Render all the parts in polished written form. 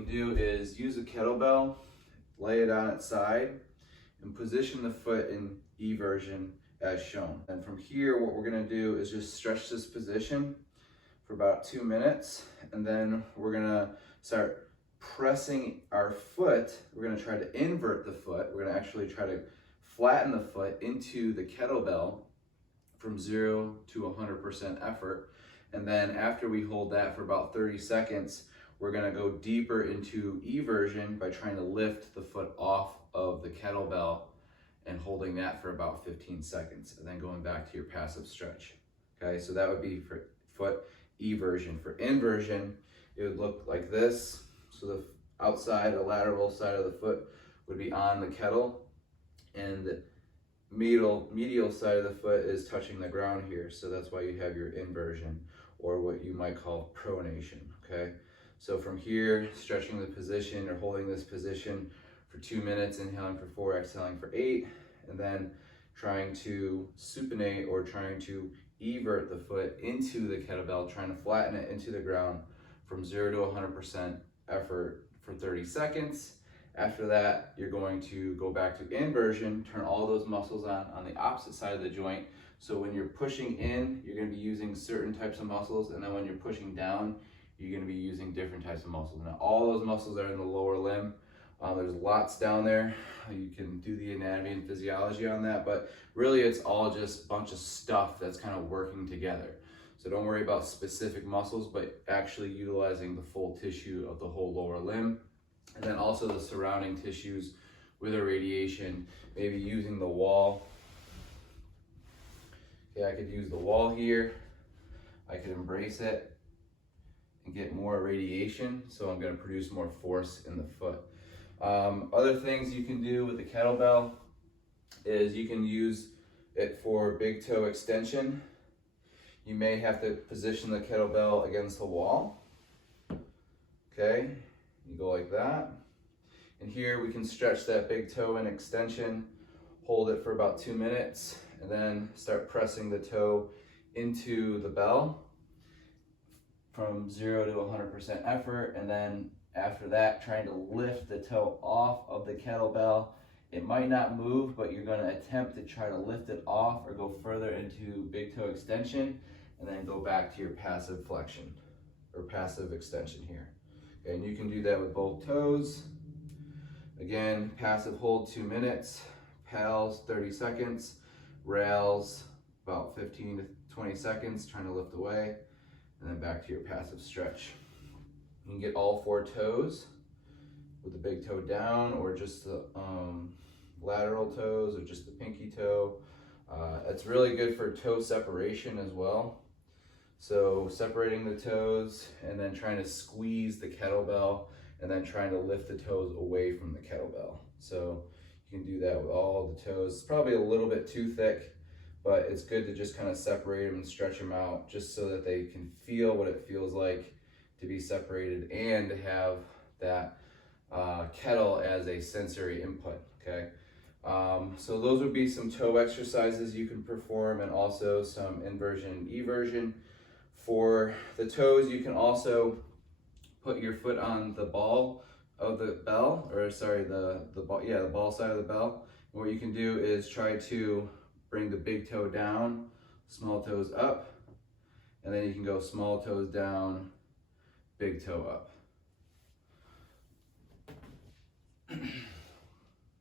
can do is use a kettlebell, lay it on its side, and position the foot in eversion as shown. And from here, what we're gonna do is just stretch this position for about 2 minutes, and then we're gonna start pressing our foot. We're gonna try to invert the foot. We're gonna actually try to flatten the foot into the kettlebell from 0 to 100% effort. And then after we hold that for about 30 seconds, we're gonna go deeper into eversion by trying to lift the foot off of the kettlebell and holding that for about 15 seconds, and then going back to your passive stretch. Okay, so that would be for foot eversion. For inversion, it would look like this. So the outside, the lateral side of the foot would be on the kettle, and the medial side of the foot is touching the ground here. So that's why you have your inversion, or what you might call pronation, okay? So from here, stretching the position or holding this position for 2 minutes, inhaling for 4, exhaling for 8, and then trying to supinate or trying to evert the foot into the kettlebell, trying to flatten it into the ground from 0 to 100% effort for 30 seconds. After that, you're going to go back to inversion, turn all those muscles on the opposite side of the joint. So when you're pushing in, you're gonna be using certain types of muscles, and then when you're pushing down, you're gonna be using different types of muscles. Now, all those muscles are in the lower limb. There's lots down there. You can do the anatomy and physiology on that, but really it's all just a bunch of stuff that's kind of working together. So don't worry about specific muscles, but actually utilizing the full tissue of the whole lower limb. And then also the surrounding tissues with irradiation, maybe using the wall. Okay, I could use the wall here. I could embrace it and get more irradiation, so I'm gonna produce more force in the foot. Other things you can do with the kettlebell is you can use it for big toe extension. You may have to position the kettlebell against the wall. Okay, you go like that. And here we can stretch that big toe in extension, hold it for about 2 minutes, and then start pressing the toe into the bell from 0 to 100% effort. And then after that, trying to lift the toe off of the kettlebell. It might not move, but you're gonna attempt to try to lift it off or go further into big toe extension, and then go back to your passive flexion or passive extension here. Okay, and you can do that with both toes. Again, passive hold 2 minutes, pals 30 seconds, rails about 15 to 20 seconds, trying to lift away, and then back to your passive stretch. You can get all 4 toes with the big toe down, or just the lateral toes, or just the pinky toe. It's really good for toe separation as well. So separating the toes and then trying to squeeze the kettlebell, and then trying to lift the toes away from the kettlebell. So you can do that with all the toes. It's probably a little bit too thick, but it's good to just kind of separate them and stretch them out, just so that they can feel what it feels like to be separated and to have that kettle as a sensory input, okay? So those would be some toe exercises you can perform, and also some inversion and eversion. For the toes, you can also put your foot on the ball of the bell, or sorry, the ball side of the bell. And what you can do is try to bring the big toe down, small toes up, and then you can go small toes down, big toe up.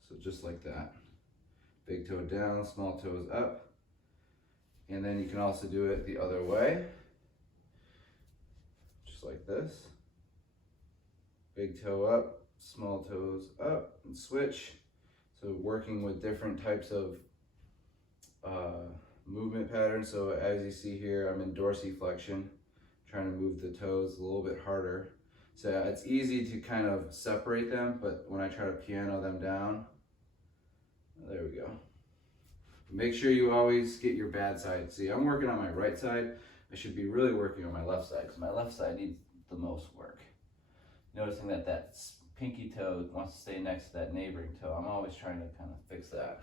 So just like that. Big toe down, small toes up. And then you can also do it the other way. Just like this. Big toe up, small toes up, and switch. So working with different types of movement patterns. So as you see here, I'm in dorsiflexion, trying to move the toes a little bit harder. So it's easy to kind of separate them, but when I try to piano them down, there we go. Make sure you always get your bad side. See, I'm working on my right side. I should be really working on my left side, because my left side needs the most work. Noticing that that pinky toe wants to stay next to that neighboring toe. I'm always trying to kind of fix that.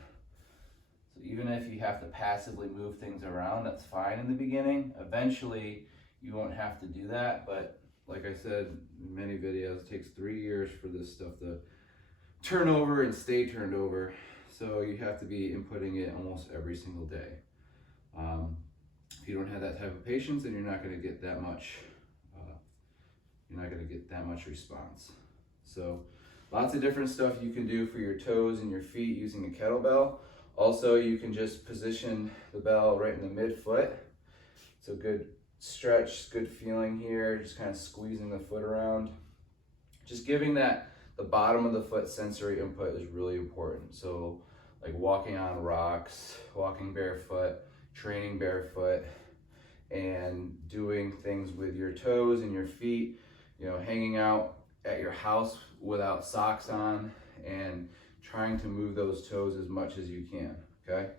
So even if you have to passively move things around, that's fine in the beginning. Eventually, you won't have to do that, but like I said in many videos, it takes 3 years for this stuff to turn over and stay turned over. So you have to be inputting it almost every single day. If you don't have that type of patience, then you're not going to get that much. Response. So lots of different stuff you can do for your toes and your feet using a kettlebell. Also, you can just position the bell right in the midfoot. It's a good stretch, good feeling here, just kind of squeezing the foot around. Just giving that the bottom of the foot sensory input is really important. So like walking on rocks, walking barefoot, training barefoot, and doing things with your toes and your feet, you know, hanging out at your house without socks on and trying to move those toes as much as you can, okay?